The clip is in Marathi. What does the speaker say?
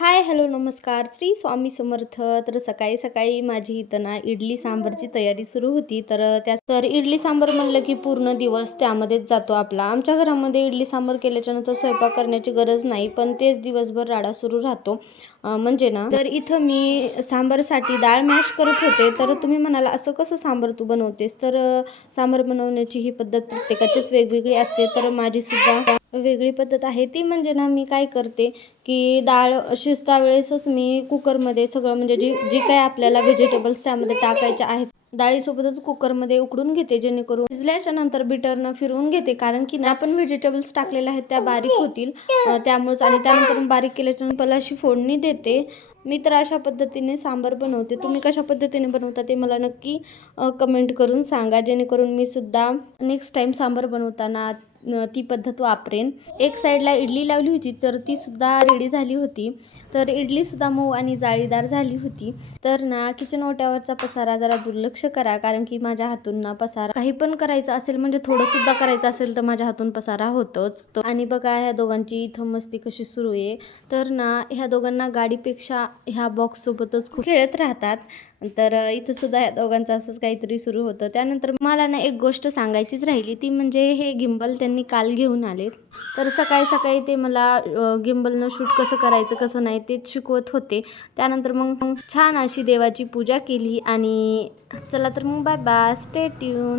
हाय, हॅलो, नमस्कार. श्री स्वामी समर्थ. तर सकाळी सकाळी माझी इथं ना इडली सांबारची तयारी सुरू होती. तर इडली सांबार म्हणलं की पूर्ण दिवस त्यामध्येच जातो आपला. आमच्या घरामध्ये इडली सांबार केल्याच्यानंतर स्वयंपाक करण्याची गरज नाही, पण तेच दिवसभर राडा सुरू राहतो. म्हणजे ना, तर इथं मी सांबारसाठी डाळ मॅश करत होते. तर तुम्ही म्हणाल असं कसं सांबार तू बनवतेस? तर सांबार बनवण्याची ही पद्धत प्रत्येकाचीच वेगवेगळी असते. तर माझी सुद्धा वेगळी पद्धत आहे. ती म्हणजे ना, मी काय करते की डाळ शिजता वेळेसच मी कुकरमध्ये सगळं म्हणजे जी जी काही आपल्याला व्हेजिटेबल्स त्यामध्ये टाकायचे आहेत, डाळीसोबतच कुकरमध्ये उकडून घेते, जेणेकरून शिजल्याच्या नंतर बिटरनं फिरवून घेते. कारण की ना, आपण व्हेजिटेबल्स टाकलेल्या आहेत त्या बारीक होतील, त्यामुळेच. आणि त्यानंतर बारीक केल्याच्या नंतर अशी फोडणी देते. मी तर अशा पद्धतीने सांबार बनवते. तुम्ही कशा पद्धतीने बनवता ते मला नक्की कमेंट करून सांगा, जेणेकरून मी सुद्धा नेक्स्ट टाईम सांबार बनवताना ती पद्धत वापरेन. एक साईडला इडली लावली होती, तर ती सुद्धा रेडी झाली होती. तर इडलीसुद्धा मऊ आणि जाळीदार झाली होती. तर ना, किचन ओट्यावरचा पसारा जरा दुर्लक्ष करा, कारण की माझ्या हातून ना पसारा काही पण करायचं असेल, म्हणजे थोडंसुद्धा करायचं असेल तर माझ्या हातून पसारा होतोच. आणि बघा ह्या दोघांची इथं मस्ती कशी सुरू आहे. तर ना, ह्या दोघांना गाडीपेक्षा ह्या बॉक्ससोबतच खूप खेळत राहतात. तर इथं सुद्धा ह्या दोघांचं असंच काहीतरी सुरू होतं. त्यानंतर मला ना एक गोष्ट सांगायचीच राहिली, ती म्हणजे हे गिम्बल त्यांनी काल घेऊन आले. तर सकाळी सकाळी ते मला गिम्बलनं शूट कसं करायचं कसं नाही तेच शिकवत होते. त्यानंतर मग छान अशी देवाची पूजा केली. आणि चला तर मग बाय बाय, स्टे ट्यून.